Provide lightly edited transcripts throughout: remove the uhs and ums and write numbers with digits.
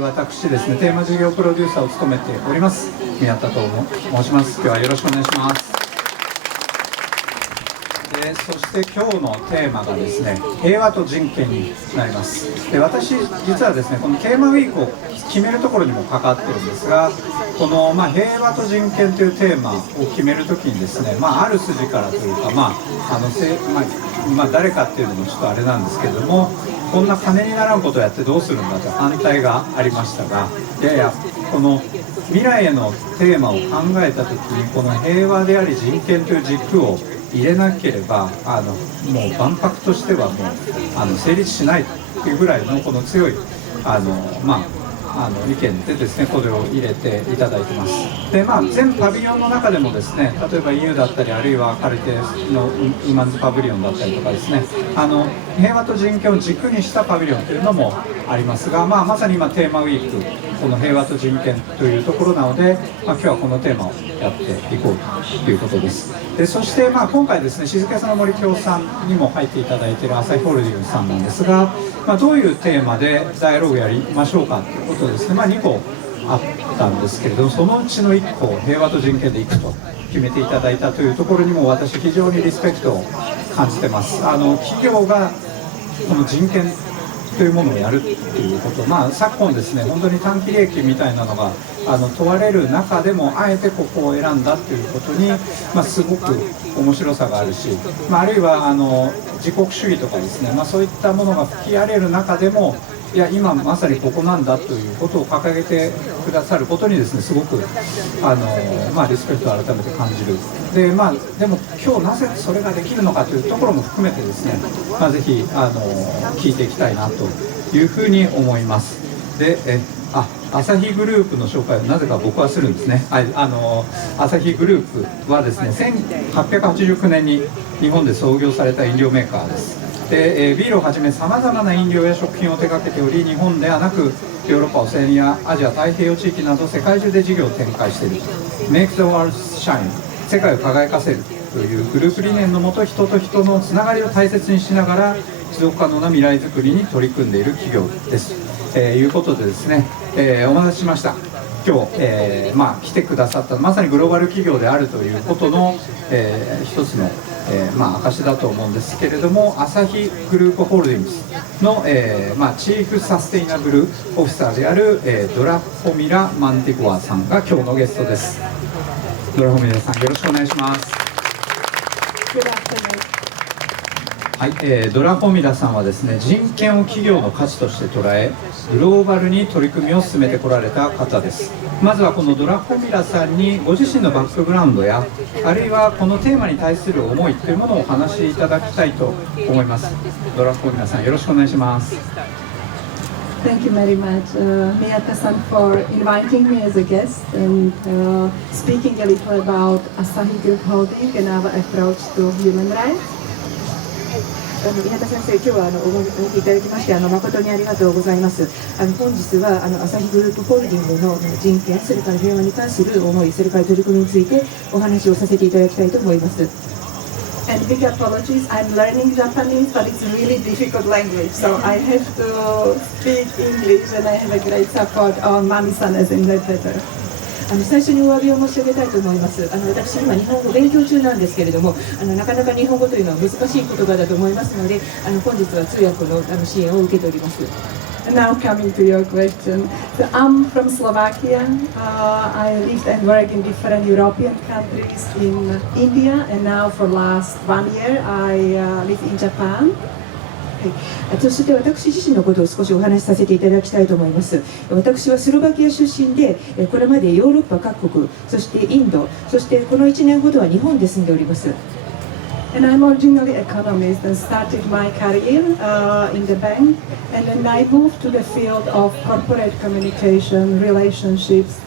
私ですね、テーマ事業プロデューサーを務めております宮田と申します。今日はよろしくお願いします。そして今日のテーマがですね、平和と人権になります。私実はですね、このテーマウィークを決めるところにも関わっているんですが、この、平和と人権というテーマを決めるときにですね、ある筋からというか、誰かっていうのもちょっとあれなんですけれども、こんな金にならんことをやってどうするんだと反対がありましたが、いやいや、この未来へのテーマを考えたときに、この平和であり人権という軸を入れなければもう万博としてはもう成立しないというぐらいのこの強い意見でですね、これを入れていただいてます。で、全パビリオンの中でもですね、例えば EU だったり、あるいはカルテのウーマンズパビリオンだったりとかですね、平和と人権を軸にしたパビリオンというのもありますが、まさに今テーマウィーク、この平和と人権というところなので、今日はこのテーマをやっていこうということです。でそして今回ですね、静けさの森京さんにも入っていただいている朝日ホールディングスさんなんですが、どういうテーマでダイアログやりましょうかということですね、2個あったんですけれども、そのうちの1個、平和と人権でいくと決めていただいたというところにも私非常にリスペクトを感じてます。企業がこの人権というものをやるということ、昨今ですね、本当に短期利益みたいなのが問われる中でも、あえてここを選んだということに、すごく面白さがあるし、あるいは自国主義とかですね、そういったものが吹き荒れる中でも、いや今まさにここなんだということを掲げてくださることにですね、すごくリスペクトを改めて感じる。でも今日なぜそれができるのかというところも含めてですね、ぜひ聞いていきたいなというふうに思います。で朝日グループの紹介をなぜか僕はするんですね。朝日グループはですね、1889年に日本で創業された飲料メーカーです。でビールをはじめさまざまな飲料や食品を手掛けており、日本ではなくヨーロッパ、オセアニア、アジア太平洋地域など世界中で事業を展開している Make the world shine、 世界を輝かせるというグループ理念のもと、人と人のつながりを大切にしながら持続可能な未来づくりに取り組んでいる企業ですということでですね、お待たせしました。今日、来てくださったまさにグローバル企業であるということの、一つの証だと思うんですけれども、アサヒグループホールディングスの、チーフサステイナブルオフィサーである、ドラフォミラ・マンティコアさんが今日のゲストです。ドラフォミラさん、よろしくお願いします。はい、ドラフォミラさんはですね、人権を企業の価値として捉え、グローバルに取り組みを進めてこられた方です。まずはこのドラフォミラさんにご自身のバックグラウンドや、あるいはこのテーマに対する思いというものをお話しいただきたいと思います。ドラフォミラさん、よろしくお願いします。Thank you very much, Miyata-san, for inviting me as a guest and speaking a little about Asahi Group Holding and our approach to human rights.宮田先生、今日はお招きいただきまして誠にありがとうございます。本日はアサヒグループホールディングの人権、それから平和に関する思い、それから取り組みについてお話をさせていただきたいと思います。And big apologies, I'm learning Japanese, but it's really difficult language, so I have to speak English, and I have a great support on Mami-san as interpreter.最初にお詫びを申し上げたいと思います。私今日本語勉強中なんですけれども、なかなか日本語というのは難しい言葉だと思いますので、本日は通訳の支援を受けております。And now coming to your question, so I'm from Slovakia. I lived and worked in different European countries, in India, and now for last 1 year I live in Japan.そして私自身のことを少しお話しさせていただきたいと思います。私はスロバキア出身で、これまでヨーロッパ各国、そしてインド、そしてこの1年ほどは日本で住んでおります。And I'm originally economist and started my career in the bank, and then I moved to the field of corporate communication, relationships,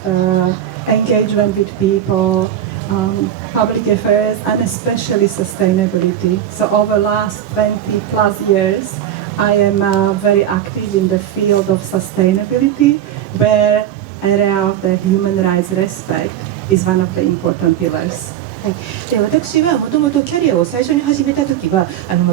engagement with people.Public affairs and especially sustainability. So over the last 20 plus years, I am very active in the field of sustainability, where area of the human rights respect is one of the important pillars. はい、で私はもともとキャリアを最初に始めた時は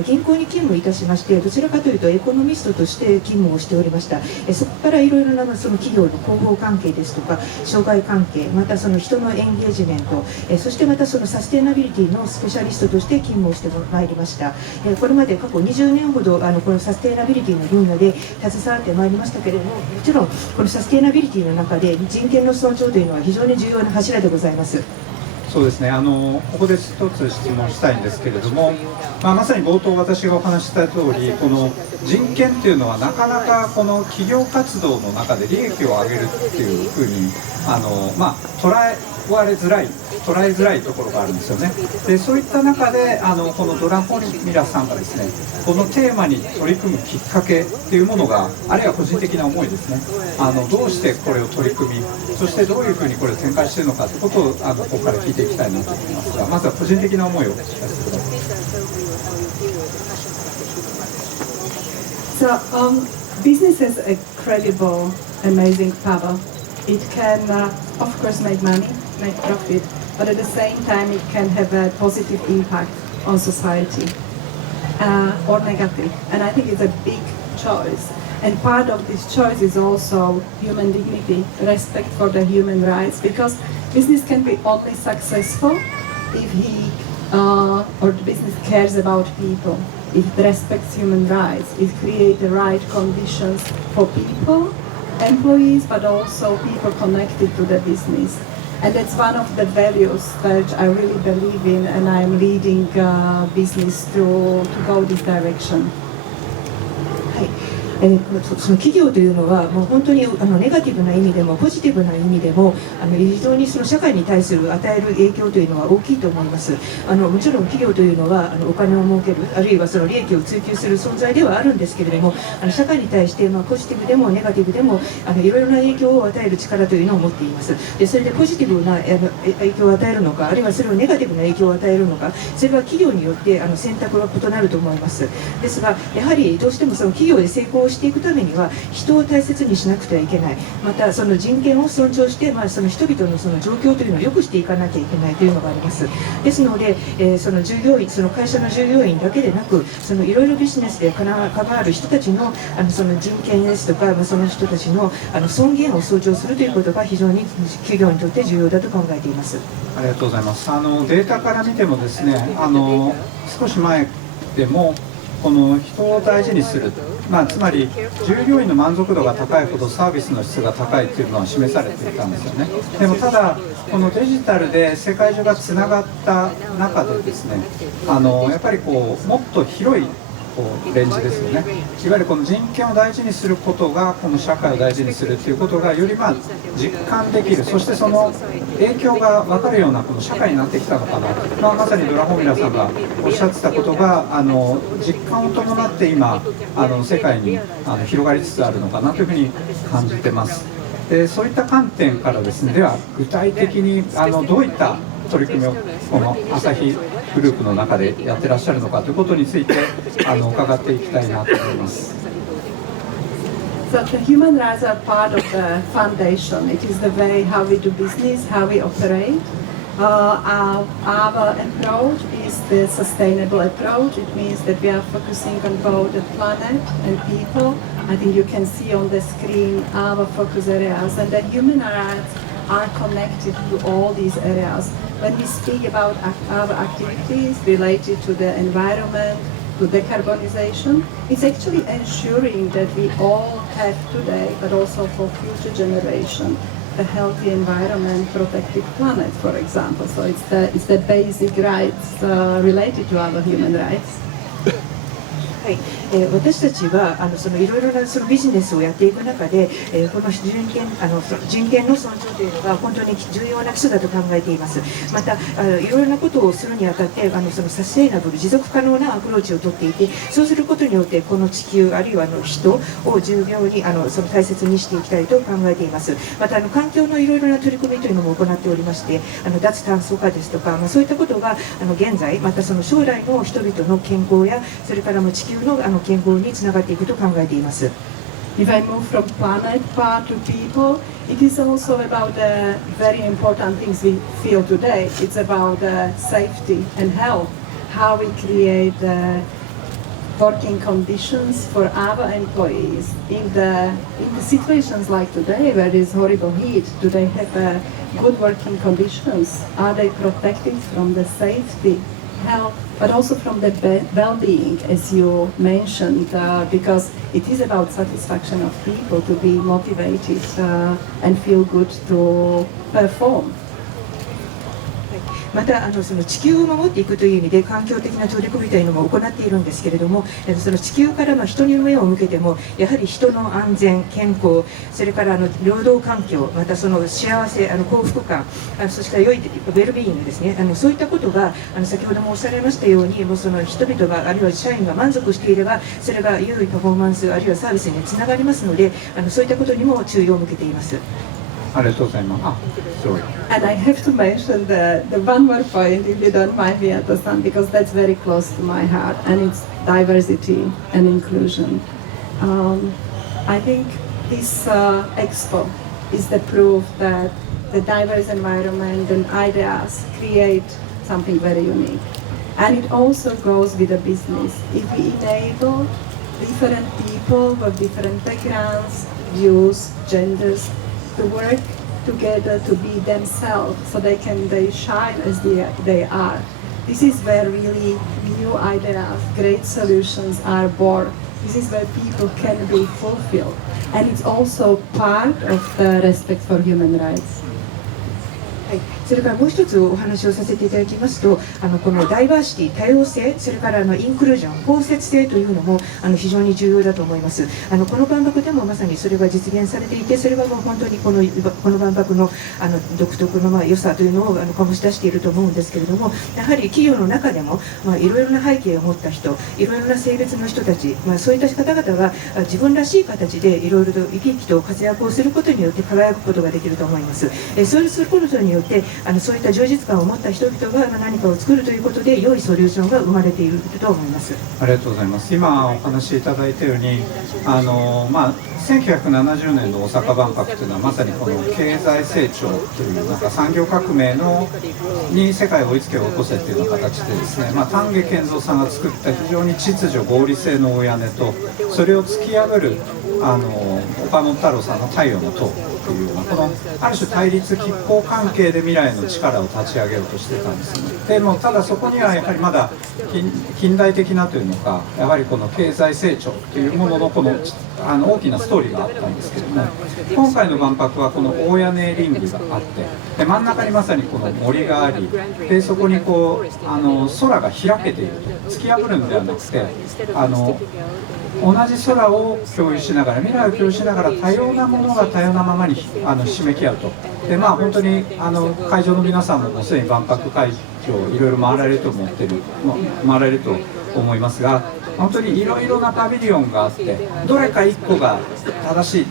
銀行に勤務いたしまして、どちらかというとエコノミストとして勤務をしておりました。そこからいろいろなその企業の広報関係ですとか障害関係、またその人のエンゲージメント、そしてまたそのサステナビリティのスペシャリストとして勤務をしてまいりました。これまで過去20年ほどこのサステナビリティの分野で携わってまいりましたけれども、もちろんこのサステナビリティの中で人権の尊重というのは非常に重要な柱でございます。そうですね、ここで一つ質問したいんですけれども、まさに冒頭私がお話しした通り、この人権っていうのはなかなかこの企業活動の中で利益を上げるっていうふうに捉えづらいところがあるんですよね。でそういった中でこのドラホミラさんがですね、このテーマに取り組むきっかけっていうものが、あるいは個人的な思いですね、どうしてこれを取り組み、そしてどういうふうにこれを展開しているのかということをここから聞いていきたいなと思いますが、まずは個人的な思いを聞かせてください。So, business has a credible, amazing power. It can, of course, make money, make profit, but at the same time, it can have a positive impact on society, or negative. And I think it's a big choice. And part of this choice is also human dignity, respect for the human rights, because business can be only successful if or the business cares about people, if it respects human rights, it creates the right conditions for people, employees, but also people connected to the business. And that's one of the values that I really believe in, and I'm leading business to go this direction. その企業というのはもう本当にネガティブな意味でもポジティブな意味でも非常にその社会に対する与える影響というのは大きいと思います。もちろん企業というのはお金を儲ける、あるいはその利益を追求する存在ではあるんですけれども、社会に対してポジティブでもネガティブでもいろいろな影響を与える力というのを持っています。でそれでポジティブな影響を与えるのか、あるいはそれをネガティブな影響を与えるのか、それは企業によって選択は異なると思います。ですがやはりどうしてもその企業で成功していくためには人を大切にしなくてはいけない、またその人権を尊重して、その人々のその状況というのを良くしていかなきゃいけないというのがあります。ですので、その従業員、その会社の従業員だけでなく、そのいろいろビジネスで関わる人たちのその人権ですとか、その人たちの尊厳を尊重するということが非常に企業にとって重要だと考えています。ありがとうございます。データから見てもですね、少し前でもこの人を大事にする、つまり従業員の満足度が高いほどサービスの質が高いというのは示されていたんですよね。でもただこのデジタルで世界中がつながった中でですね、やっぱりもっと広いレンジですよね。いわゆるこの人権を大事にすることがこの社会を大事にするということがより実感できる、そしてその影響が分かるようなこの社会になってきたのかな、まさにドラホミラさんがおっしゃってたことが実感を伴って今世界に広がりつつあるのかなというふうに感じてます。でそういった観点からですね、では具体的にどういった取り組みをこのアサヒグループの中でやってらっしゃるのかということについて伺っていきたいなと思います。So the human rights are part of the foundation. It is the way how we do business, how we operate. Our approach is the sustainable approach. It means that we are focusing on both the planet and people. I think you can see on the screen our focus areas, and the human rights are connected to all these areas. When we speak about our activities related to the environment, to decarbonization, it's actually ensuring that we all have today, but also for future generation, a healthy environment, protected planet, for example. So it's the basic rights related to our human rights. はい、私たちはいろいろなそのビジネスをやっていく中で、この人権の尊重というのが本当に重要な基礎だと考えています。またいろいろなことをするにあたってそのサステイナブル、持続可能なアプローチをとっていて、そうすることによってこの地球あるいは人を重要にその大切にしていきたいと考えています。また環境のいろいろな取り組みというのも行っておりまして、脱炭素化ですとか、そういったことが現在またその将来の人々の健康やそれから地球の健康につながっていくと考えています。If I move from planet part to people, it is also about the very important things we feel today. It's about safety and health, how we create working conditions for our employees in the situations like today where there is horrible heat. Do they have good working conditions? Are they protected from the safety, health, but also from the well-being, as you mentioned, because it is about satisfaction of people to be motivated and feel good to perform. またその地球を守っていくという意味で環境的な取り組みというのも行っているんですけれども、その地球から人に目を向けてもやはり人の安全、健康、それから労働環境、またその幸せ、幸福感、そして良いウェルビーイングですね、そういったことが先ほどもおっしゃられましたように、もうその人々があるいは社員が満足していればそれが良いパフォーマンスあるいはサービスにつながりますので、そういったことにも注意を向けています。ありがとうございます。And I have to mention the one more point, if you don't mind me, Ato-san, because that's very close to my heart, and it's diversity and inclusion. I think this expo is the proof that the diverse environment and ideas create something very unique. And it also goes with the business. If we enable different people with different backgrounds, views, genders, to work together to be themselves so they shine as they are. This is where really new ideas, great solutions are born. This is where people can be fulfilled. And it's also part of the respect for human rights. それからもう一つお話をさせていただきますと、このダイバーシティ、多様性、それからインクルージョン、包摂性というのも非常に重要だと思います。この万博でもまさにそれが実現されていて、それはもう本当にこの万博の独特の良さというのを醸し出していると思うんですけれども、やはり企業の中でもいろいろな背景を持った人、いろいろな性別の人たち、そういった方々が自分らしい形でいろいろと生き生きと活躍をすることによって輝くことができると思います。そうすることによってそういった充実感を持った人々が何かを作るということで良いソリューションが生まれていると思います。ありがとうございます。今お話しいただいたように1970年の大阪万博というのはまさにこの経済成長というなんか産業革命に世界を追いつけを起こせというような形でですね、丹下健三さんが作った非常に秩序合理性の大屋根とそれを突き破る岡本太郎さんの太陽の塔というようなこのある種対立拮抗関係で未来の力を立ち上げようとしてたんですね。でもただそこにはやはりまだ近代的なというのかやはりこの経済成長というもののこの大きなストーリーがあったんですけれども、今回の万博はこの大屋根リングがあってで真ん中にまさにこの森がありでそこにこう空が開けていると突き破るんではなくて同じ空を共有しながら未来を共有しながら多様なものが多様なままにひめき合うとで本当に会場の皆さんもすでに万博会場いろいろ回られると思いますが本当にいろいろなパビリオンがあってどれか1個が正しいっ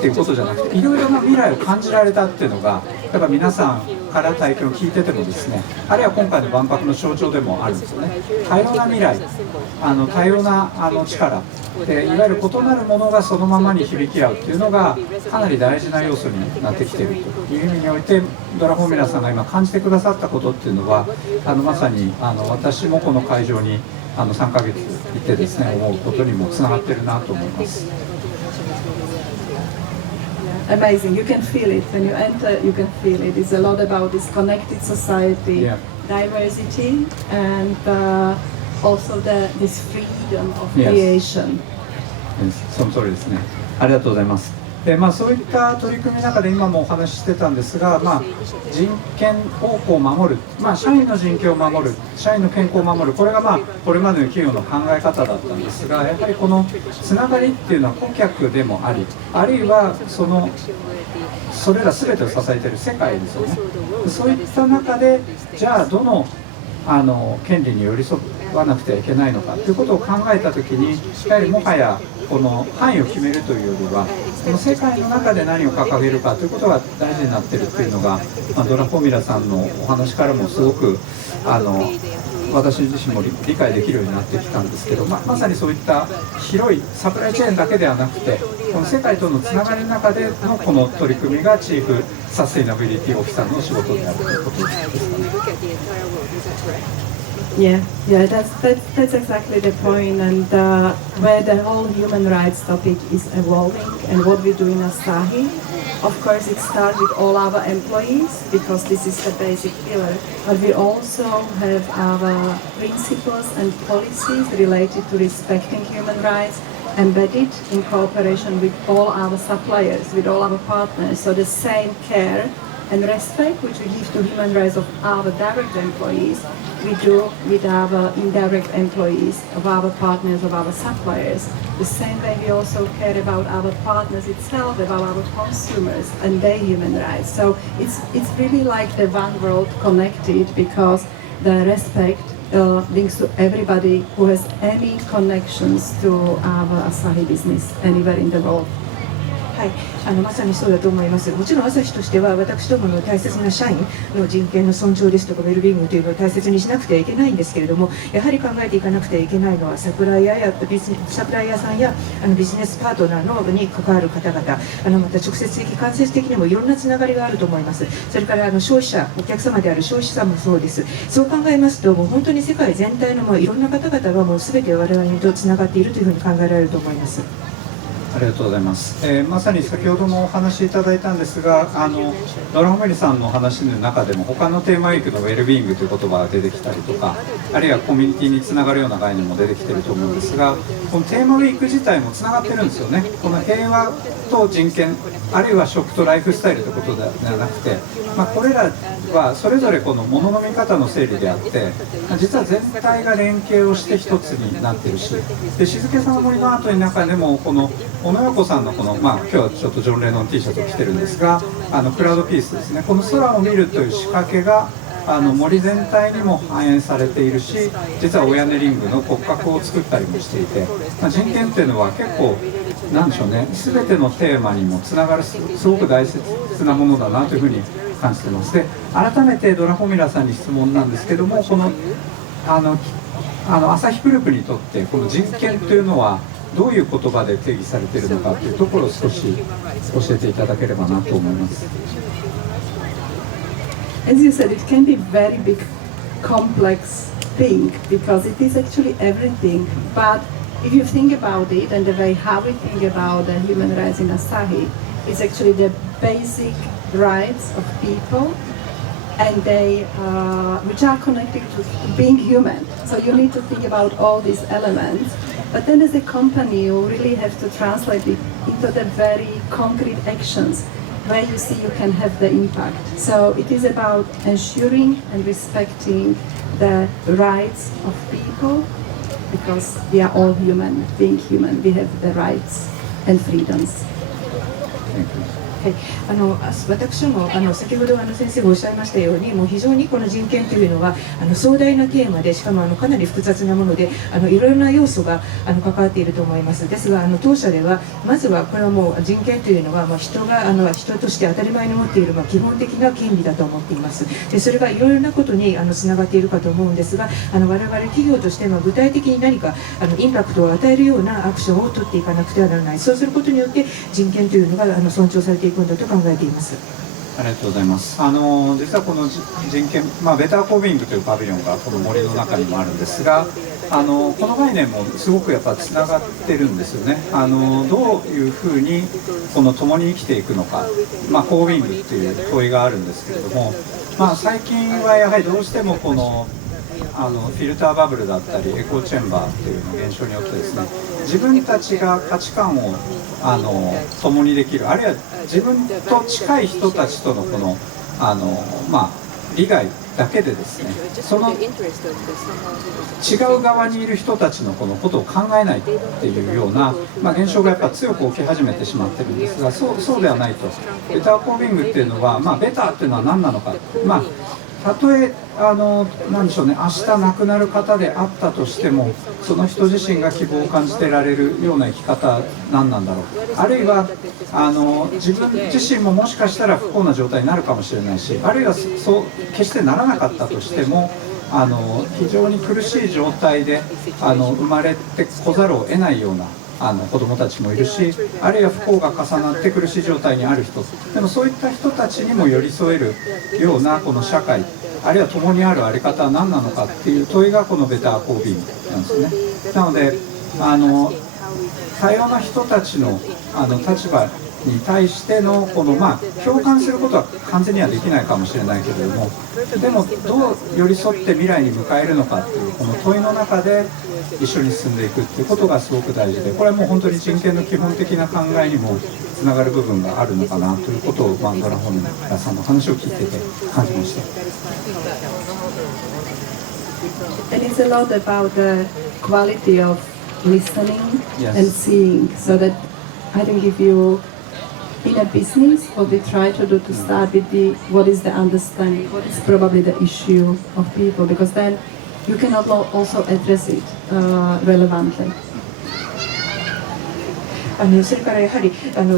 ていうことじゃなくていろいろな未来を感じられたっていうのがやっぱ皆さんから体験を聞いててもですねあるいは今回の万博の象徴でもあるんですよね。多様な未来多様な力でいわゆる異なるものがそのままに響き合うっていうのがかなり大事な要素になってきているという意味においてドラフォーミュラさんが今感じてくださったことっていうのはまさに私もこの会場に3ヶ月いてですね思うことにもつながってるなと思います。Amazing. You can feel it when you enter. You can feel it. It's a lot about this connected society, diversity, and also this freedom of creation. その通りですね。ありがとうございます。でそういった取り組みの中で今もお話ししてたんですが、人権を守る、社員の人権を守る、社員の健康を守る、これがこれまでの企業の考え方だったんですが、やはりこのつながりっていうのは顧客でもあり、あるいはそれら全てを支えている世界ですよね。そういった中でじゃあどの権利に寄り添わなくてはいけないのかということを考えたときにやはりもはやこの範囲を決めるというよりはこの世界の中で何を掲げるかということが大事になっているというのが、ドラフォーミュラさんのお話からもすごく私自身も理解できるようになってきたんですけど、まさにそういった広いサプライチェーンだけではなくてこの世界とのつながりの中でのこの取り組みがチーフサステイナビリティオフィサーの仕事であるということですかね。Yeah, that's exactly the point, and where the whole human rights topic is evolving, and what we do in Asahi. Of course, it starts with all our employees because this is the basic pillar, but we also have our principles and policies related to respecting human rights embedded in cooperation with all our suppliers, with all our partners. So the same care and respect which we give to human rights of our direct employees, we do with our indirect employees, of our partners, of our suppliers. The same way we also care about our partners itself, about our consumers and their human rights. So it's really like the one world connected, because the respect links to everybody who has any connections to our Asahi business anywhere in the world. はい、まさにそうだと思います。もちろん朝日としては私どもの大切な社員の人権の尊重ですとかウェルビーイングというのを大切にしなくてはいけないんですけれども、やはり考えていかなくてはいけないのはサプライヤーさんやビジネスパートナーに関わる方々、また直接的間接的にもいろんなつながりがあると思います。それから消費者、お客様である消費者さんもそうです。そう考えますと、もう本当に世界全体のいろんな方々がもう全て我々とつながっているというふうに考えられると思います。ありがとうございます。まさに先ほどもお話しいただいたんですが、ドラホメリさんの話の中でも他のテーマウィークのウェルビーイングという言葉が出てきたりとか、あるいはコミュニティにつながるような概念も出てきていると思うんですが、このテーマウィーク自体もつながってるんですよね。この平和と人権、あるいは食とライフスタイルということではなくて、これらはそれぞれこの物の見方の整理であって、実は全体が連携をして一つになっているし、で静けさの森のアートの中でもこの小野洋子さんのこの、今日はちょっとジョン・レノン T シャツを着てるんですが、クラウドピースですね、この空を見るという仕掛けが森全体にも反映されているし、実はオヤネリングの骨格を作ったりもしていて、人権っていうのは結構なんでしょうね、全てのテーマにもつながるすごく大切なものだなというふうに感じています。で、改めてドラホミラさんに質問なんですけども、このアサヒグループにとってこの人権というのはどういう言葉で定義されているのかというところを少し教えていただければなと思います。As you said, it can be very big, complex thing because it is actually everything. But if you think about it and the way how we think about the human rights in Asahi, is actually the basic rights of people, and they which are connected to being human. So you need to think about all these elements. But then as a company, you really have to translate it into the very concrete actions where you see you can have the impact. So it is about ensuring and respecting the rights of people, because we are all human. Being human, we have the rights and freedoms. Thank you. はい、私も先ほど先生がおっしゃいましたように、もう非常にこの人権というのは壮大なテーマで、しかもかなり複雑なもので、いろいろな要素が関わっていると思います。ですが当社ではまずはこれはもう人権というのは人が人として当たり前に持っている基本的な権利だと思っています。でそれがいろいろなことにつながっているかと思うんですが、我々企業として具体的に何かインパクトを与えるようなアクションを取っていかなくてはならない。そうすることによって人権というのが尊重されていくんだと考えています。ありがとうございます。実はこの人権、ベターコービングというパビリオンがこの森の中にもあるんですが、この概念もすごくやっぱつながってるんですよね。どういうふうにこの共に生きていくのか、コービングっていう問いがあるんですけれども、最近はやはりどうしてもこのフィルターバブルだったりエコーチェンバーっていう現象によってですね、自分たちが価値観を共にできる、あるいは自分と近い人たちとのこの利害だけでですね、その違う側にいる人たちのこのことを考えないっていうような、現象がやっぱ強く起き始めてしまってるんですが、そうではないと。ベターコービングっていうのは、ベターっていうのは何なのか、たとえなんでしょうね、明日亡くなる方であったとしても、その人自身が希望を感じてられるような生き方何なんだろう、あるいは自分自身ももしかしたら不幸な状態になるかもしれないし、あるいはそう決してならなかったとしても非常に苦しい状態で生まれてこざるを得ないような子どもたちもいるし、あるいは不幸が重なって苦しい状態にある人、でもそういった人たちにも寄り添えるようなこの社会、あるいは共にある在り方は何なのかっていう問いがこのベターコービーなんですね。なので多様な人たちの立場に対してのこの共感することは完全にはできないかもしれないけれども、でもどう寄り添って未来に迎えるのかっていうこの問いの中で一緒に進んでいくっていうことがすごく大事で、これはもう本当に人権の基本的な考えにもつながる部分があるのかなということを、ドラホンダさんの話を聞いてて感じました。And it's a lot about the quality of listening Yes. and seeing, so that I think if you in a business, what we try to do to start with what is the understanding, what is probably the issue of people, because then you can also address it relevantly. それからやはり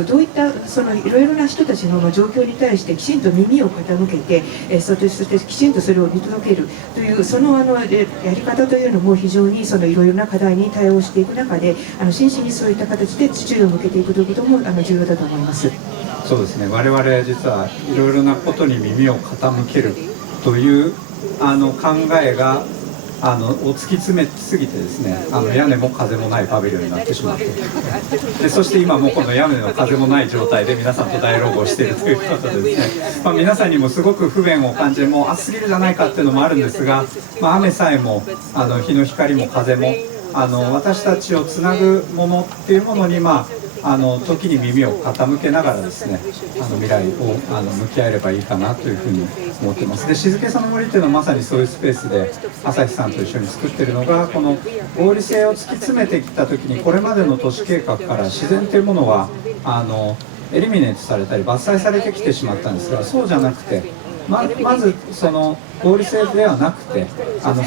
どういったそのいろいろな人たちの状況に対してきちんと耳を傾けて、そしてきちんとそれを見届けるというそのやり方というのも非常にそのいろいろな課題に対応していく中で真摯にそういった形で注意を向けていくということも重要だと思います。そうですね、我々実はいろいろなことに耳を傾けるという考えがを突き詰めすぎてですね、屋根も風もないパビリオンになってしまって、でそして今もこの屋根の風もない状態で皆さんと大老合しているということでですね、皆さんにもすごく不便を感じて、もう暑すぎるじゃないかっていうのもあるんですが、雨さえも日の光も風も私たちをつなぐものっていうものに時に耳を傾けながらですね、未来を向き合えればいいかなというふうに思ってます。で、静けさの森っていうのはまさにそういうスペースで朝日さんと一緒に作ってるのが、この合理性を突き詰めてきた時に、これまでの都市計画から自然というものはエリミネートされたり伐採されてきてしまったんですが、そうじゃなくてまずその合理性ではなくて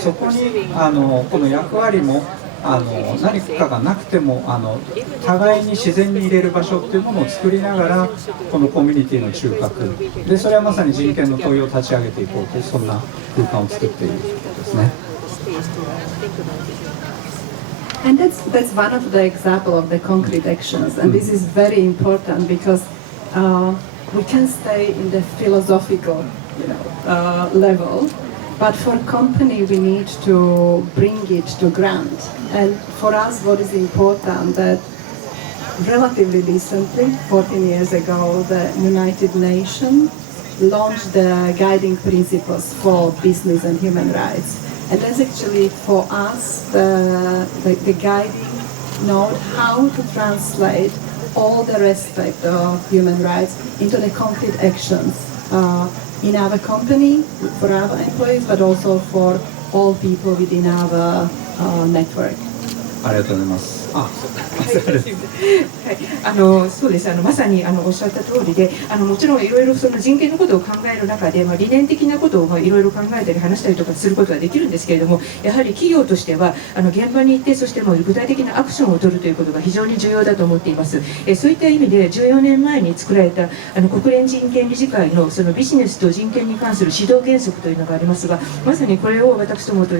そこにこの役割も何かがなくても互いに自然に入れる場所っていうものを作りながら、このコミュニティの中核で、それはまさに人権の問いを立ち上げていこうという、そんな空間を作っているということですね。And that's one of the example of the concrete actions, and this is very important because we can stay in the philosophical, level, but for company we need to bring it to ground. And for us, what is important that relatively recently, 14 years ago, the United Nations launched the guiding principles for business and human rights. And that's actually for us the guiding note how to translate all the respect of human rights into the concrete actions in our company, for our employees, but also for all people within our network. ありがとうございます。そうです。まさにおっしゃった通りで、もちろんいろいろその人権のことを考える中で、理念的なことをいろいろ考えたり話したりとかすることができるんですけれども、やはり企業としては現場に行って、そして具体的なアクションを取るということが非常に重要だと思っています。そういった意味で14年前に作られた国連人権理事会のそのビジネスと人権に関する指導原則というのがありますが、まさにこれを私どもと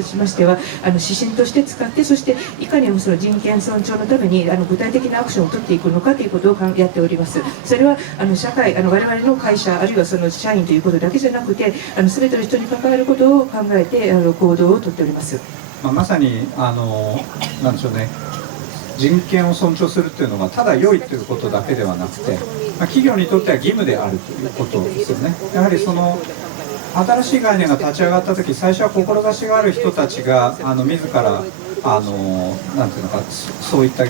しましては指針として使って、そしていかにもその人権尊重のために具体的なアクションを取っていくのかということをやっております。それは社会我々の会社、あるいはその社員ということだけじゃなくて、全ての人に関わることを考えて行動をとっております。まさになんでしょうね、人権を尊重するというのがただ良いということだけではなくて、企業にとっては義務であるということですよね。やはりその新しい概念が立ち上がった時、最初は志がある人たちが自らなんていうのか、そういった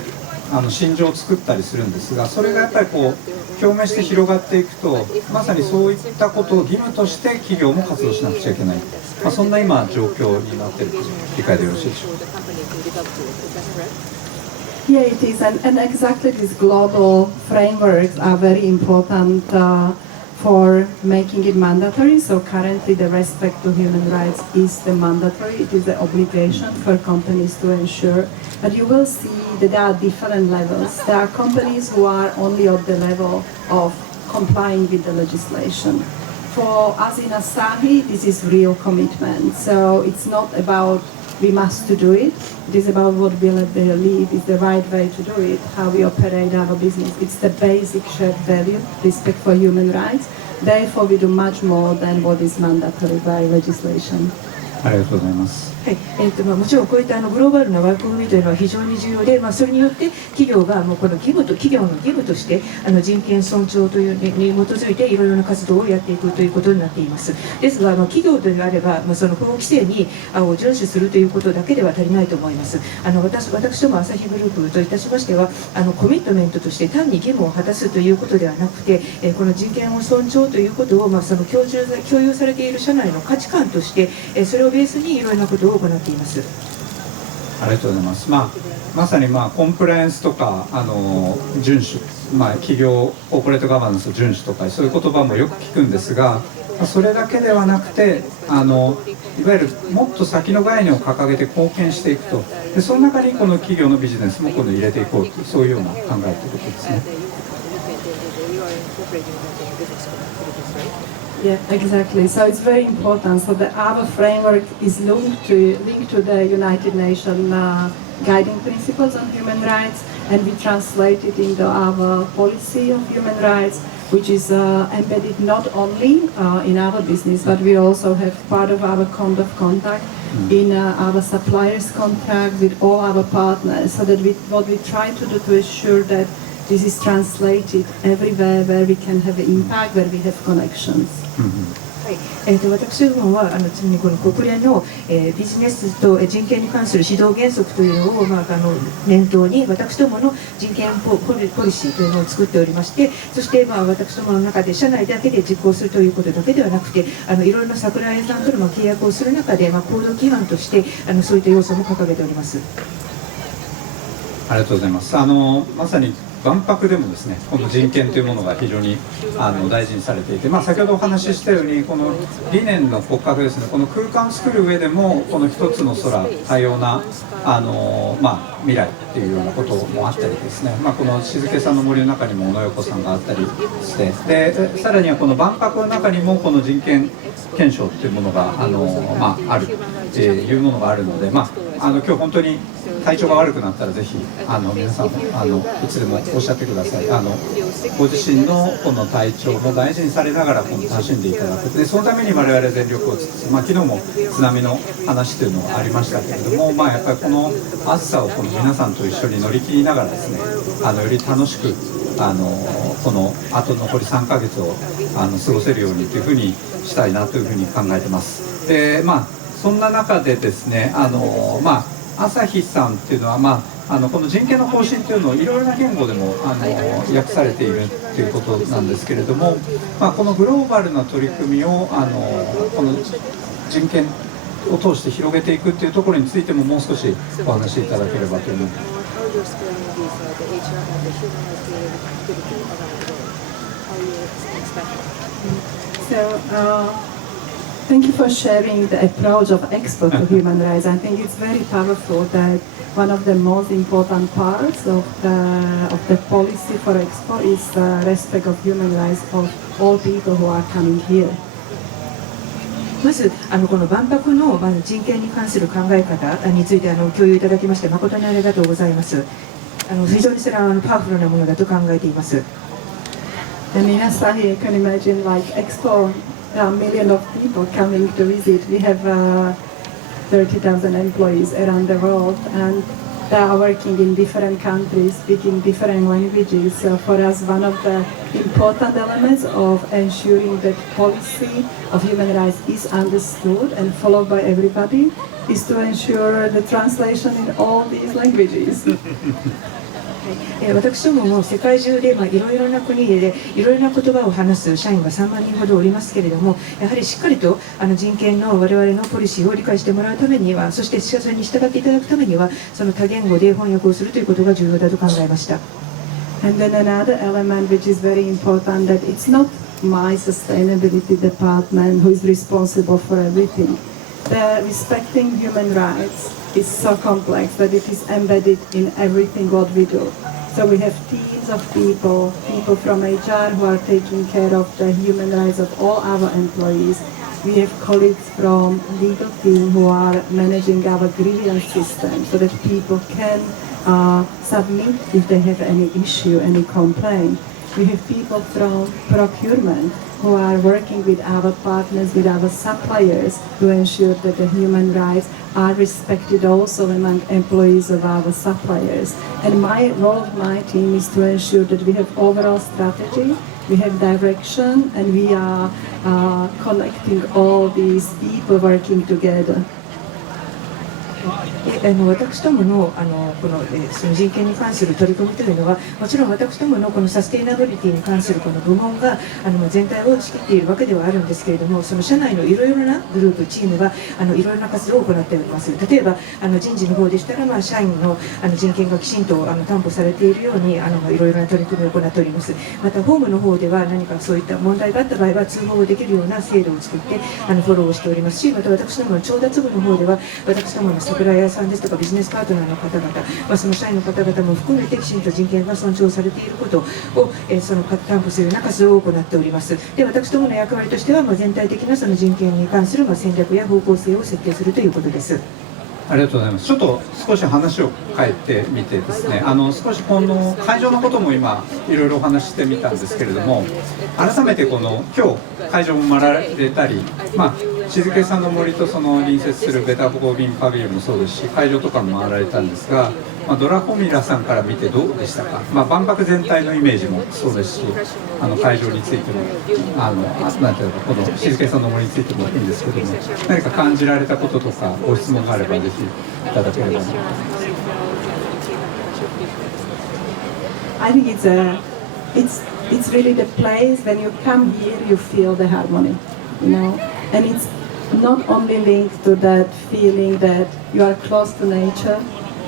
心情を作ったりするんですが、それがやっぱり共鳴して広がっていくと、まさにそういったことを義務として企業も活動しなくちゃいけない、そんな今状況になっているという理解でよろしいでしょうか。Yeah, it is, and exactly these global frameworks are very important for making it mandatory. So currently the respect to human rights is the mandatory, it is the obligation for companies to ensure. But you will see that there are different levels. There are companies who are only at the level of complying with the legislation. For us in Asahi, this is real commitment. So it's not about we must to do it. It is about what we believe is the right way to do it, how we operate our business. It's the basic shared value, respect for human rights. Therefore, we do much more than what is mandatory by legislation. ありがとうございます。はい、もちろんこういったグローバルな枠組みというのは非常に重要で、それによって企業がもうこの企業の義務として人権尊重というに基づいていろいろな活動をやっていくということになっています。ですが、企業となれば、その不法規制に遵守するということだけでは足りないと思います。私どもアサヒグループといたしましてはコミットメントとして単に義務を果たすということではなくて、この人権を尊重ということをその共有されている社内の価値観としてそれをベースにいろいろなことを行っています。ありがとうございます。まさにコンプライアンスとか遵守、企業コーポレートガバナンス遵守とかそういう言葉もよく聞くんですが、それだけではなくていわゆるもっと先の概念を掲げて貢献していくと、でその中にこの企業のビジネスも入れていこうというそういうような考えということですね。Yeah, exactly. So it's very important. So our framework is linked to the United Nations guiding principles on human rights, and we translate it into our policy of human rights, which is embedded not only in our business, but we also have part of our code of conduct in our suppliers' contract with all our partners, so that what we try to do to ensure that this is translated everywhere where we can have an impact, where we have connections. はい、私どもは次にこの国連の、ビジネスと人権に関する指導原則というのを、念頭に私どもの人権ポリシーというのを作っておりまして、そして、私どもの中で社内だけで実行するということだけではなくていろいろなサプライヤーさんとの契約をする中で、行動規範としてそういった要素も掲げております。ありがとうございます。まさに万博でもですね、この人権というものが非常に大事にされていて、先ほどお話ししたようにこの理念の骨格ですね、この空間を作る上でもこの一つの空、多様な未来っていうようなこともあったりですね、この静けさの森の中にも小野横さんがあったりして、でさらにはこの万博の中にもこの人権憲章っていうものがあるっていうものがあるので、今日本当に体調が悪くなったらぜひ皆さんいつでもおっしゃってください。ご自身のこの体調も大事にされながら楽しんでいただく。でそのために我々全力を尽くす。昨日も津波の話というのがありましたけれども、やっぱりこの暑さを皆さんと一緒に乗り切りながらですね、より楽しくこのあと残り3ヶ月を過ごせるようにというふうにしたいなというふうに考えてます。でそんな中でですね、朝日さんっていうのは、この人権の方針というのをいろいろな言語でも訳されているということなんですけれども、このグローバルな取り組みをこの人権を通して広げていくというところについてももう少しお話しいただければと思います。Thank you for sharing the approach of Expo to human rights. I think it's very powerful that one of the most important parts of the policy for Expo is respect of human rights of all people who are coming here. まずこの万博の人権に関する考え方について共有いただきまして誠にありがとうございます。非常にそれはパワフルなものだと考えています。And in Asahi, you can imagine like Expo, a million of people coming to visit. We have 30,000 employees around the world, and they are working in different countries, speaking different languages. So for us, one of the important elements of ensuring that policy of human rights is understood and followed by everybody is to ensure the translation in all these languages. 私どもも世界中でいろいろな国でいろいろな言葉を話す社員が3万人ほどおりますけれども、やはりしっかりと人権の我々のポリシーを理解してもらうためには、そしてそれに従っていただくためには、その多言語で翻訳をするということが重要だと考えました。And then another element which is very important, that it's not my sustainability department who is responsible for everything. The respecting human rights is so complex that it is embedded in everything what we do. So we have teams of people from HR who are taking care of the human rights of all our employees. We have colleagues from legal team who are managing our grievance system so that people can submit if they have any issue, any complaint. We have people from procurement who are working with our partners, with our suppliers to ensure that the human rights are respected also among employees of our suppliers. And my role of my team is to ensure that we have overall strategy, we have direction, and we are connecting all these people working together. 私どものこのその人権に関する取り組みというのはもちろん私どものこのサステイナブリティに関するこの部門が全体を仕切っているわけではあるんですけれども、その社内のいろいろなグループチームがいろいろな活動を行っております。例えば人事の方でしたら、社員の人権がきちんと担保されているようにいろいろな取り組みを行っております。また法務の方では何かそういった問題があった場合は通報できるような制度を作ってフォローをしておりますし、また私どもの調達部の方では私どものサプライヤーさんですとかビジネスパートナーの方々、その社員の方々も含めてきちんと人権が尊重されていることをその担保するような活動を行っております。で、私どもの役割としては全体的なその人権に関する戦略や方向性を設定するということです。ありがとうございます。ちょっと少し話を変えてみてですね、少しこの会場のことも今いろいろお話ししてみたんですけれども、改めてこの今日会場も回られたり、静けさんの森とその隣接するベタボコビンパビリオンもそうですし、会場とかも回られたんですが、ドラホミラさんから見てどうでしたか。万博全体のイメージもそうですし、会場についてもなんていうかこの静けさんの森についてもいいんですけども、何か感じられたこととかご質問があればぜひいただければと思います。I think it's really the place when you come here you feel the harmony, and it's not only linked to that feeling that you are close to nature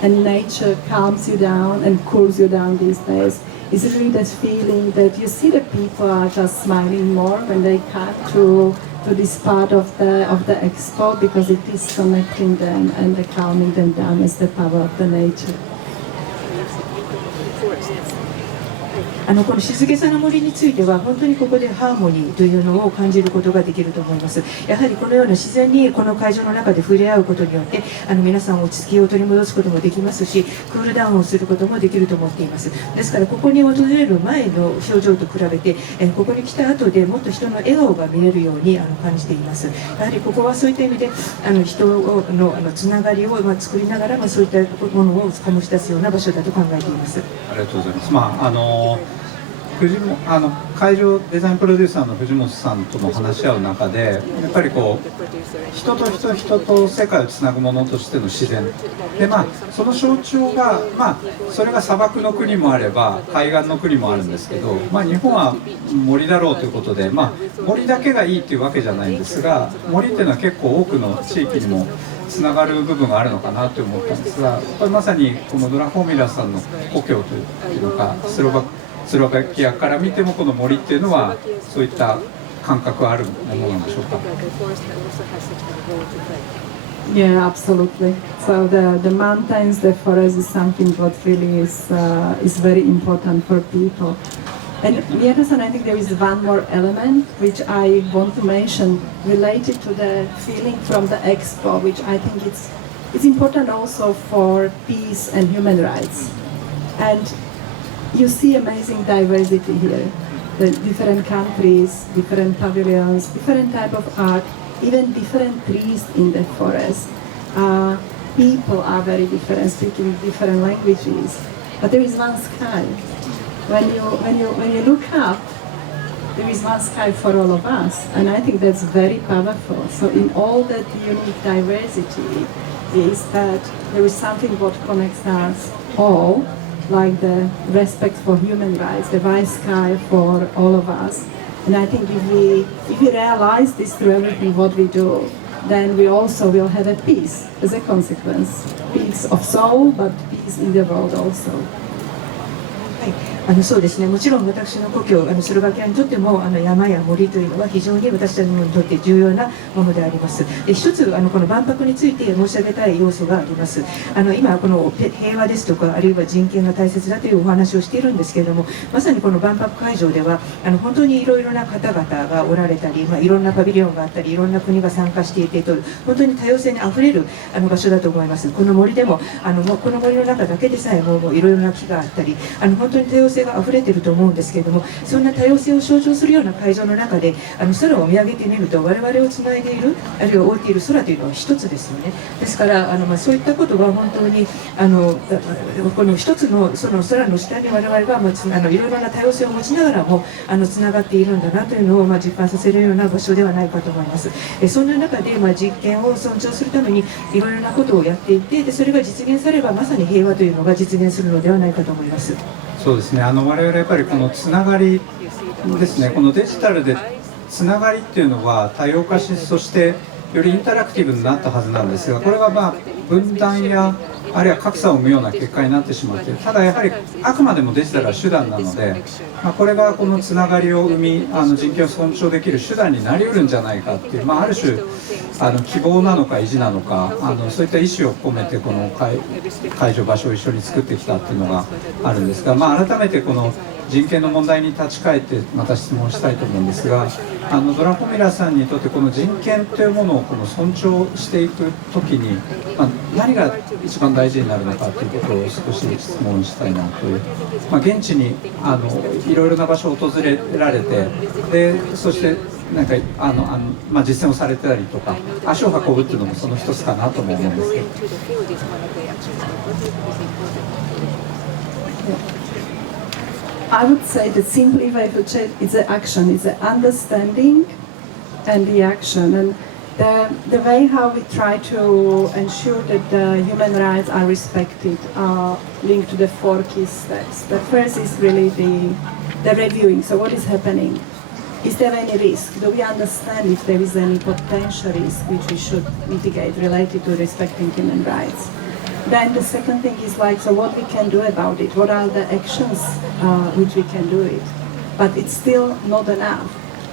and nature calms you down and cools you down these days. It's really this feeling that you see the people are just smiling more when they come to this part of the expo because it is connecting them and calming them down as the power of the nature. この静けさの森については本当にここでハーモニーというのを感じることができると思います。やはりこのような自然にこの会場の中で触れ合うことによって皆さん落ち着きを取り戻すこともできますし、クールダウンをすることもできると思っています。ですからここに訪れる前の表情と比べてここに来た後でもっと人の笑顔が見れるように感じています。やはりここはそういった意味で人のつながりを作りながらそういったものを醸し出すような場所だと考えています。ありがとうございます。会場デザインプロデューサーの藤本さんとも話し合う中で、やっぱりこう人と世界をつなぐものとしての自然で、その象徴が、それが砂漠の国もあれば海岸の国もあるんですけど、日本は森だろうということで、森だけがいいというわけじゃないんですが、森っていうのは結構多くの地域にもつながる部分があるのかなと思ったんですが、これまさにこのドラホミラさんの故郷というのかスロバキアから見てもこの森っていうのはそういった感覚はあるものなんでしょうか。Yeah, absolutely. So the mountains, the forest is something what really is very important for people. And Miyata-san, I think there is one more element which I want to mention related to the feeling from the expo, which I think it's important also for peace and human rights. And you see amazing diversity here. The different countries, different pavilions, different type of art, even different trees in the forest. People are very different, speaking different languages. But there is one sky. When you look up, there is one sky for all of us, and I think that's very powerful. So in all that unique diversity is that there is something what connects us all, like the respect for human rights, the white sky for all of us. And I think if we realize this through everything what we do, then we also will have a peace as a consequence. Peace of soul, but peace in the world also. そうですね、もちろん私の故郷スロバキアにとっても山や森というのは非常に私たちにとって重要なものであります。で一つこの万博について申し上げたい要素があります。今この平和ですとかあるいは人権が大切だというお話をしているんですけれども、まさにこの万博会場では本当にいろいろな方々がおられたり、いろんなパビリオンがあったりいろんな国が参加していてと本当に多様性にあふれる場所だと思います。この森でももうこの森の中だけでさえもういろいろな木があったり本当に多様性があふれていると思うんですけれども、そんな多様性を象徴するような会場の中で空を見上げてみると我々をつないでいるあるいは覆っている空というのは一つですよね。ですからそういったことは本当にこの一つのその空の下に我々がいろいろな多様性を持ちながらもつながっているんだなというのを実感させるような場所ではないかと思います。そんな中で人権を尊重するためにいろいろなことをやっていて、でそれが実現さればまさに平和というのが実現するのではないかと思います。そうですね、我々やっぱりこのつながりですね、このデジタルでつながりっていうのは多様化し、そしてよりインタラクティブになったはずなんですが、これは分断やあるいは格差を生むような結果になってしまって、ただやはりあくまでもデジタルは手段なので、これがこのつながりを生み人権を尊重できる手段になりうるんじゃないかっていう、ある種希望なのか意地なのかそういった意思を込めてこの会場場所を一緒に作ってきたっていうのがあるんですが、改めてこの人権の問題に立ち返ってまた質問したいと思うんですが、ドラコミラさんにとってこの人権というものをこの尊重していくときに、何が一番大事になるのかということを少し質問したいなという、現地にいろいろな場所を訪れられて、でそしてなんか実践をされてたりとか足を運ぶっていうのもその一つかなとも思うんですけど。I would say that simply way to change is the action, is the understanding and the action. And the way how we try to ensure that the human rights are respected are linked to the 4 key steps. The first is really the reviewing, so what is happening? Is there any risk? Do we understand if there is any potential risk which we should mitigate related to respecting human rights? Then the second thing is so what we can do about it? What are the actions which we can do it? But it's still not enough.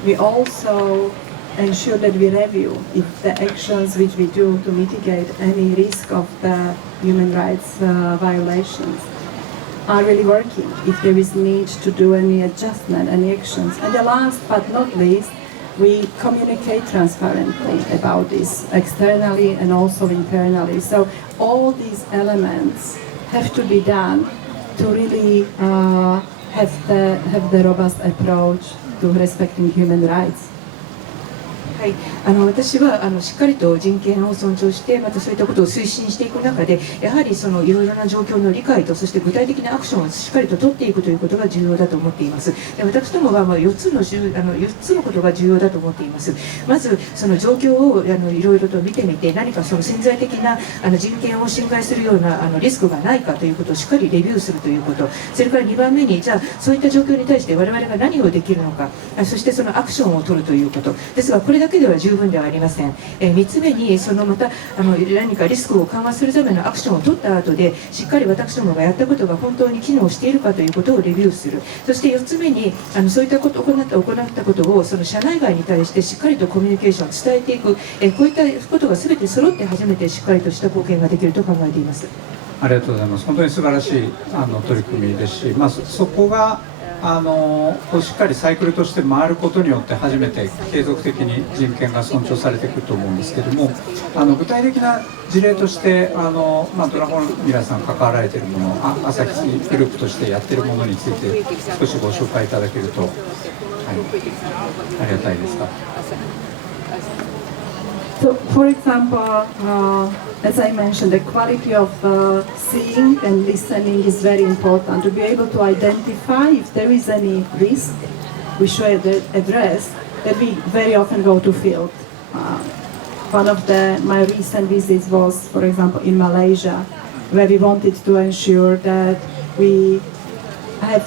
We also ensure that we review if the actions which we do to mitigate any risk of the human rights violations are really working, if there is need to do any adjustment, any actions. And the last but not least, we communicate transparently about this externally and also internally. So all these elements have to be done to really have the robust approach to respecting human rights. はい、私はしっかりと人権を尊重してまたそういったことを推進していく中でやはりいろいろな状況の理解とそして具体的なアクションをしっかりと取っていくということが重要だと思っています。で私どもは4つのことが重要だと思っています。まずその状況をいろいろと見てみて何かその潜在的な人権を侵害するようなリスクがないかということをしっかりレビューするということ、それから2番目にじゃあそういった状況に対して我々が何をできるのか、そしてそのアクションを取るということですが、これだけでは十分ではありません。3つ目にまた何かリスクを緩和するためのアクションを取った後でしっかり私どもがやったことが本当に機能しているかということをレビューする。そして4つ目にそういったことを行ったことをその社内外に対してしっかりとコミュニケーションを伝えていく、こういったことが全て揃って初めてしっかりとした貢献ができると考えています。ありがとうございます。本当に素晴らしい取り組みですし、そこがしっかりサイクルとして回ることによって初めて継続的に人権が尊重されていくと思うんですけども、具体的な事例としてドラゴンミラーさん関わられているもの、朝日グループとしてやっているものについて少しご紹介いただけると、ありがたいですか。So, for example, as I mentioned, the quality of seeing and listening is very important. To be able to identify if there is any risk we should address, that we very often go to field. One of my recent visits was, for example, in Malaysia, where we wanted to ensure that we have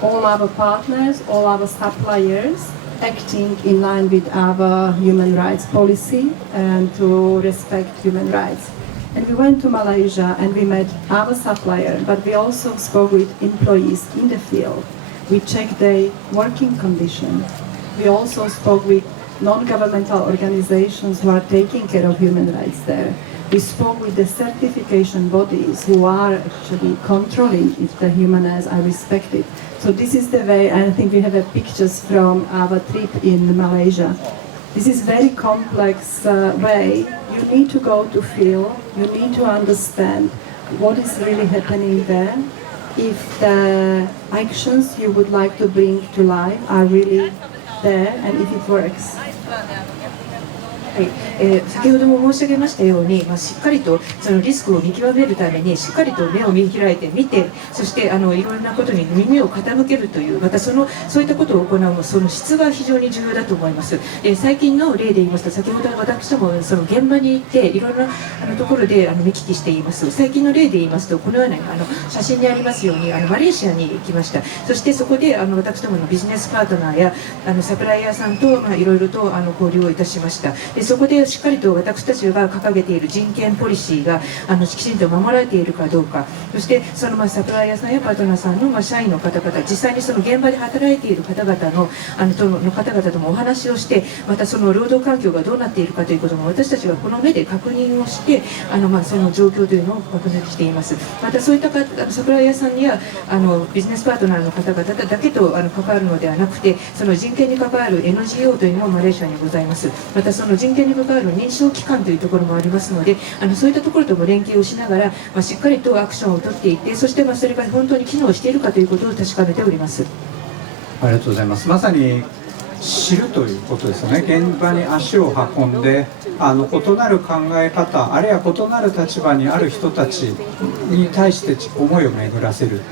all our partners, all our suppliers, acting in line with our human rights policy and to respect human rights. And we went to Malaysia and we met our supplier, but we also spoke with employees in the field. We checked their working conditions. We also spoke with non-governmental organizations who are taking care of human rights there. We spoke with the certification bodies who are actually controlling if the human rights are respected. So this is the way, and I think we have pictures from our trip in Malaysia. This is very complex way. You need to go to field, you need to understand what is really happening there. If the actions you would like to bring to life are really there and if it works. はい、先ほども申し上げましたように、しっかりとそのリスクを見極めるためにしっかりと目を見開いて見て、そしていろんなことに耳を傾けるという、またそういったことを行うその質が非常に重要だと思います。最近の例で言いますと、先ほど私どもその現場に行っていろんなところで見聞きしています。最近の例で言いますと、このような写真にありますようにマレーシアに行きました。そしてそこで私どものビジネスパートナーやサプライヤーさんといろいろと交流をいたしました。そこでしっかりと私たちが掲げている人権ポリシーがきちんと守られているかどうか、そしてそのサプライヤーさんやパートナーさんの社員の方々、実際にその現場で働いている方々の方々ともお話をして、またその労働環境がどうなっているかということも私たちがこの目で確認をしてその状況というのを確認しています。またそういったサプライヤーさんやビジネスパートナーの方々だけと関わるのではなくて、その人権に関わる NGO というのもマレーシアにございます。またその人権に関わる認証機関というところもありますので、そういったところとも連携をしながら、しっかりとアクションを取っていって、そしてそれが本当に機能しているかということを確かめております。ありがとうございます。まさに知るということですよね。現場に足を運んで異なる考え方、あるいは異なる立場にある人たちに対して思いを巡らせるっ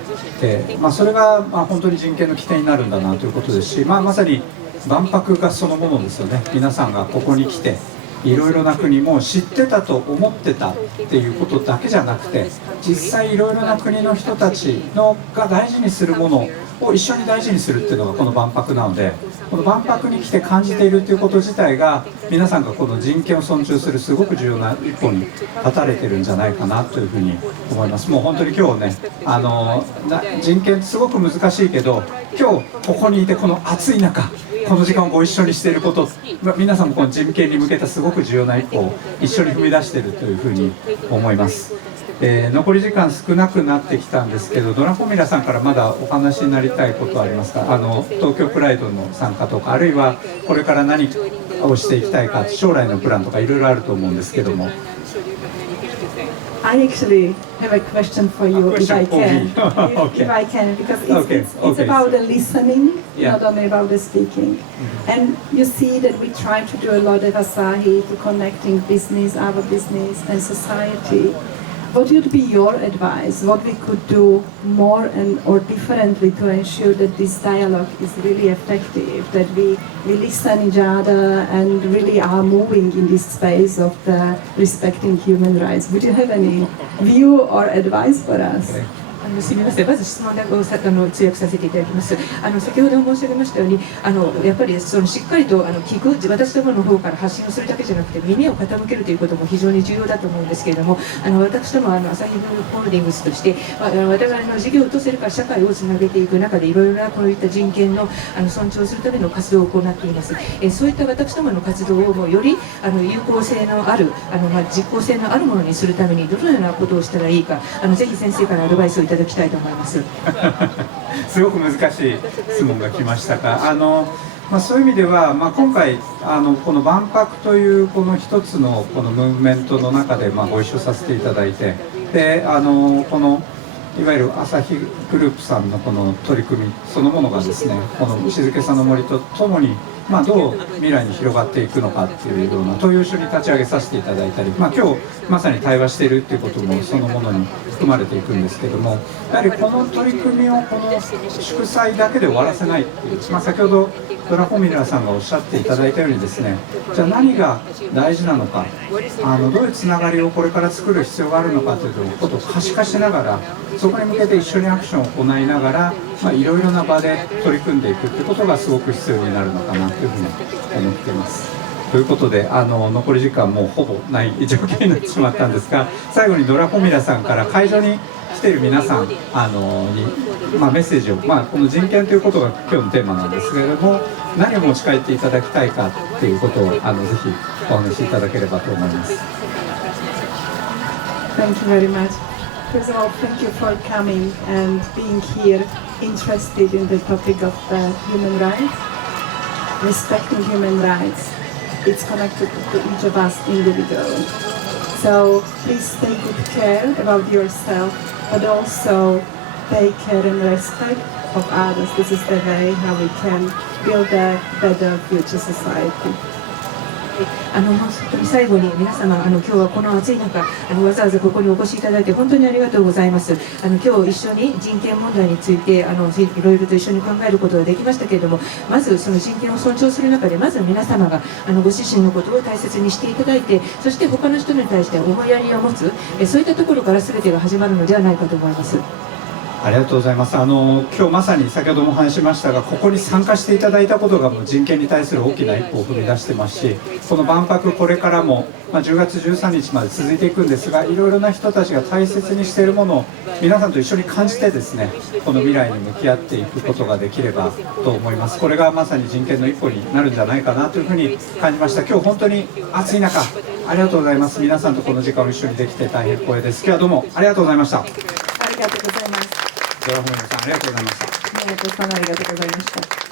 て、それが本当に人権の起点になるんだなということですし、まさに万博がそのものですよね。皆さんがここに来ていろいろな国も知ってたと思ってたっていうことだけじゃなくて、実際いろいろな国の人たちが大事にするものを一緒に大事にするっていうのがこの万博なので、この万博に来て感じているということ自体が皆さんがこの人権を尊重するすごく重要な一歩に立たれてるんじゃないかなというふうに思います。もう本当に今日ね、人権すごく難しいけど、今日ここにいてこの暑い中この時間をご一緒にしていること、皆さんもこの人権に向けたすごく重要な一歩を一緒に踏み出しているというふうに思います。残り時間少なくなってきたんですけど、ドラフォミラさんからまだお話になりたいことはありますか？東京プライドの参加とか、あるいはこれから何をしていきたいか、将来のプランとかいろいろあると思うんですけども。I actually have a question for you, if I can. Okay. If I can, because it's Okay. about the listening, Yeah. not only about the speaking. And you see that we try to do a lot at Asahi to connecting business, our business, and society. What would be your advice? What we could do more or differently to ensure that this dialogue is really effective, that we listen each other and really are moving in this space of the respecting human rights? Would you have any view or advice for us? すみません、まず質問を通訳させていただきます。先ほども申し上げましたように、やっぱりしっかりと聞く、私どもの方から発信をするだけじゃなくて耳を傾けるということも非常に重要だと思うんですけれども、私どもアサヒグループホールディングスとして我々の事業とそれから社会をつなげていく中でいろいろなこういった人権の尊重するための活動を行っています。そういった私どもの活動をより有効性のある実効性のあるものにするためにどのようなことをしたらいいか、ぜひ先生からアドバイスをいただきたいと思います。すごく難しい質問が来ましたが、そういう意味では、今回この万博というこの一つのこのムーブメントの中でご一緒させていただいて、でこのいわゆるアサヒグループさんのこの取り組みそのものがですね、この静けさの森とともにどう未来に広がっていくのかっていうような東洋書に立ち上げさせていただいたり、今日まさに対話しているっていうこともそのものに含まれていくんですけども、やはりこの取り組みをこの祝祭だけで終わらせないっていう、先ほどドラフォミラーさんがおっしゃっていただいたようにですね、じゃあ何が大事なのか、どういうつながりをこれから作る必要があるのかということを可視化しながら、そこに向けて一緒にアクションを行いながら、いろいろな場で取り組んでいくということがすごく必要になるのかなというふうに思っています。ということで残り時間もうほぼない状況になってしまったんですが、最後にドラフォミラさんから会場に来ている皆さんに、メッセージを、この人権ということが今日のテーマなんですけれども、何を持ち帰っていただきたいかということをぜひお話しいただければと思います。Thank you very much. First of all, thank you for coming and being here, interested in the topic of the human rights, respecting human rights. It's connected to each of us individually. So please take good care about yourself, but also take care and respect of others. This is the way how we can build a better future society. 本当に最後に皆様今日はこの暑い中わざわざここにお越しいただいて本当にありがとうございます。今日一緒に人権問題についていろいろと一緒に考えることができましたけれども、まずその人権を尊重する中でまず皆様がご自身のことを大切にしていただいて、そして他の人に対して思いやりを持つ、そういったところから全てが始まるのではないかと思います。ありがとうございます。今日まさに先ほども話しましたが、ここに参加していただいたことがもう人権に対する大きな一歩を踏み出してますし、この万博これからも、10月13日まで続いていくんですが、いろいろな人たちが大切にしているものを皆さんと一緒に感じてですね、この未来に向き合っていくことができればと思います。これがまさに人権の一歩になるんじゃないかなというふうに感じました。今日本当に暑い中ありがとうございます。皆さんとこの時間を一緒にできて大変光栄です。今日はどうもありがとうございました。ありがとうございます。ドラフォミラさんありがとうございました。宮本さんありがとうございました。